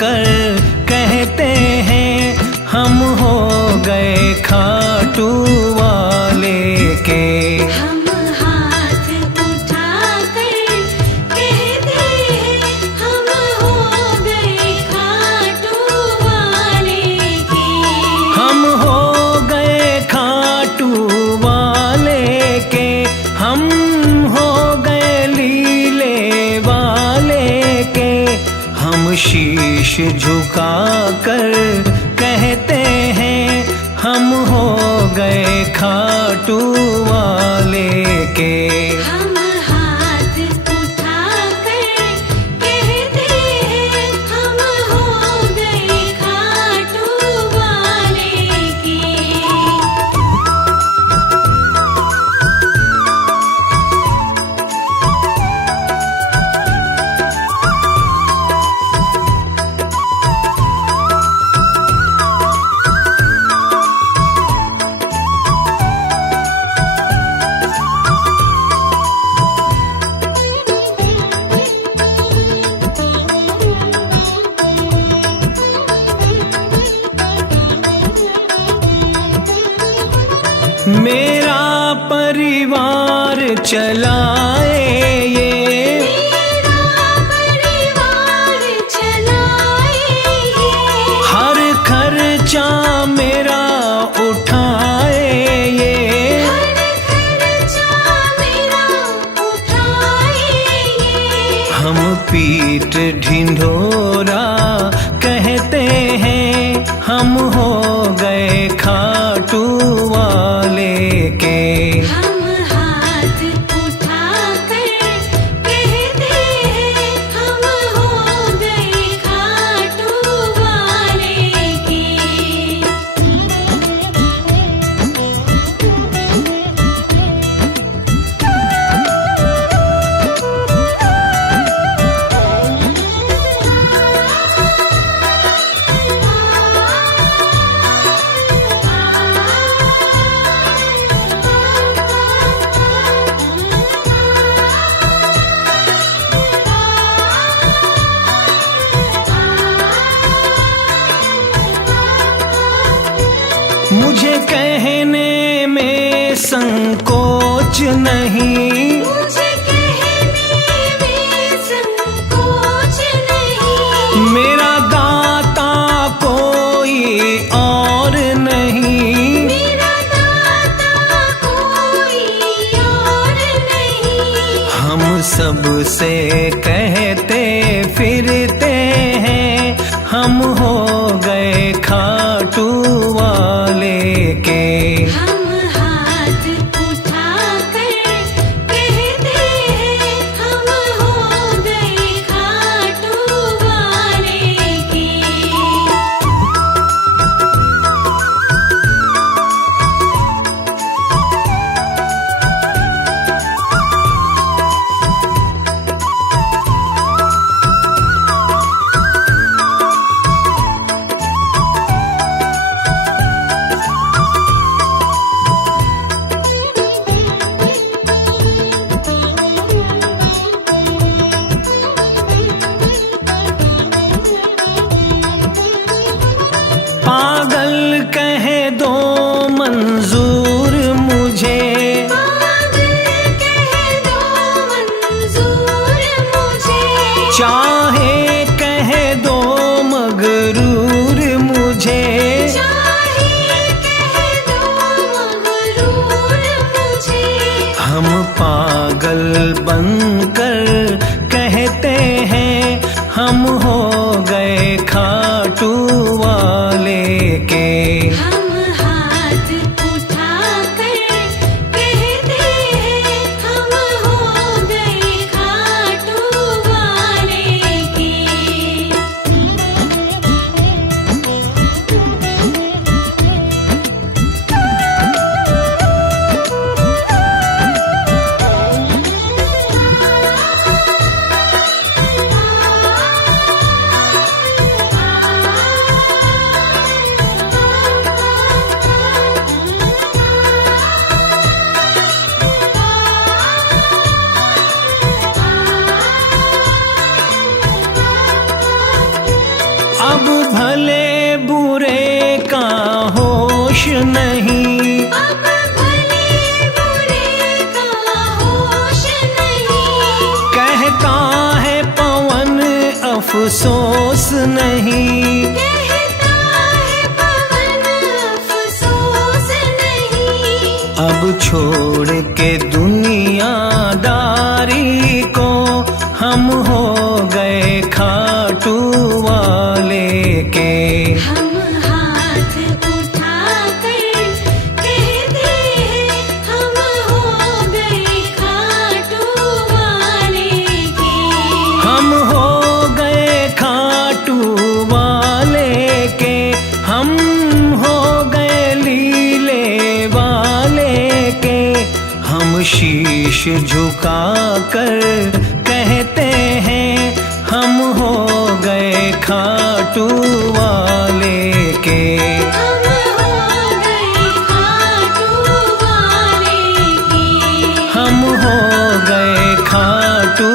कर कहते हैं हम हो गए खाटू वाले के। हम हाथ उठाकर कहते हैं हम हो गए खाटू वाले के। हम हो गए खाटू वाले के, हम हो गए लीले वाले के। हम शीश झुका कर कहते हैं हम हो गए खाटू वाले के। हम हाथ उठाकर कहते हैं हम हो गए खाटू वाले के। मेरा परिवार चलाए ये, मेरा परिवार चलाए ये। हर खर्चा मेरा उठाए ये। हर खर्चा मेरा उठाए ये। हम पीठ ढिंढोरा कहते हैं हम हो गए खाटू वाले के। हम हाथ उठाकर कहते हैं हम हो गए खाटू वाले के। मुझे कहने में संकोच नहीं, मुझे कहने में संकोच नहीं। मेरा दाता कोई और नहीं। मेरा दाता कोई और नहीं। हम सबसे कहते फिरते हैं हम हो गए खाटू वाले के। हम हाथ उठाकर कहते हैं हम हो गए खाटू वाले के। पागल कह दो मंजूर मुझे, पागल कह दो मंजूर मुझे। चाहे कह दो मगरूर मुझे। चाहे कह दो मगरूर मुझे। हम पागल बनकर कहते हैं हम हो गए खाटू वाले के। हम हाथ उठाकर कहते हैं हम हो गए खाटू वाले के। नहीं। अब भले बुरे का होश नहीं, कहता है पवन अफसोस नहीं। कहता है पवन अफसोस नहीं। अब छोड़ के दुनियादारी को हम हो गए खाटू वाले के। हम हाथ उठाकर कहते हैं हम हो गए खाटू वाले के। हम हो गए खाटू वाले के, हम हो गए लीले वाले के। हम शीश झुका कर कहते हैं हम हो गए खाटू वाले के। हम हो गए खाटू वाले के। हम हो गए खाटू